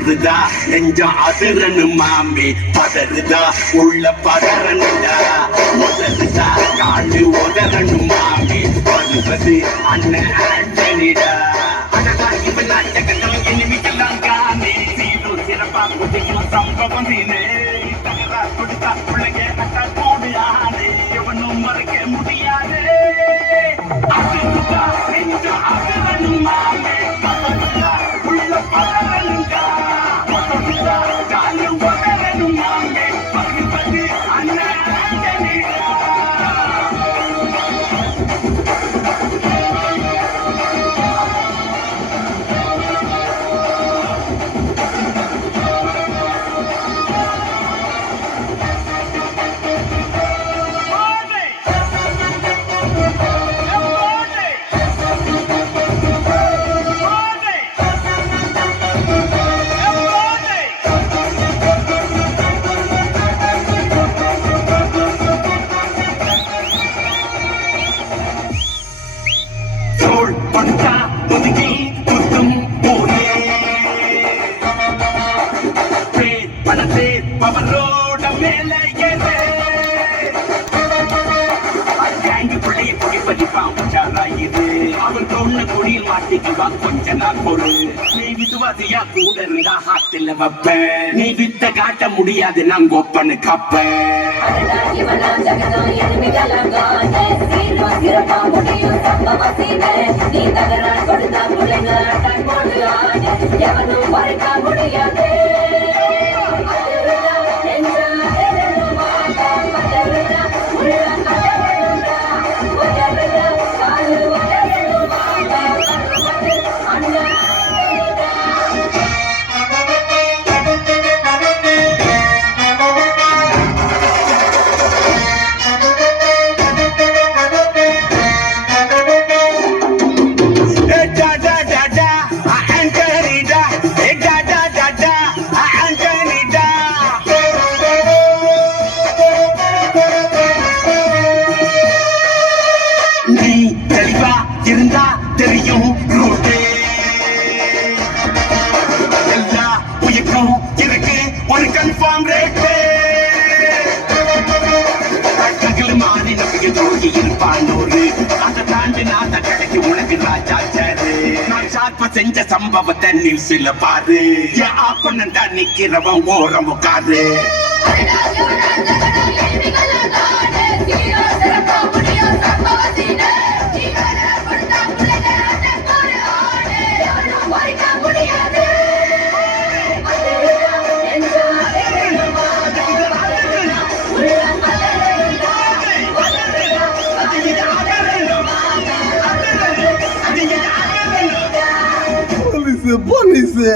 பதறுதா? நெஞ்சம் அதிரனு மாமி பதறுதா? உள்ள பதறனுடா. உதறுதா? காலு உதறனு மாமி வருவது அண்ணன் ஆண்டனிடா சம்பவம் தகரா பிள்ளைங்க எவனும் மறைக்க முடியாது. நெஞ்சம் தோள் பட்டா முதுகி குத்தும் பேர் பணத்தே பவரோட மேல ஏறு. கேங்கு பிள்ளைய குடி கொஞ்ச நாள் பொறு. நீ விசுவாசியா கூட இருந்தா ஹாட்டில் வைப்பேன் நீ வித்த காட்ட முடியாது நான் கொப்பனு கப்ப. நீ தகராறு கொடுத்தா பிள்ளைங்க எவனும் மறைக்க முடியாது. செஞ்ச சம்பவத்தை நியூஸ்ல பாரு. என் ஆப்பனன் தான் நிக்கிறவன் ஓரம் உட்காரு. அழகாகி வளம் அண்ணா Polícia, polícia!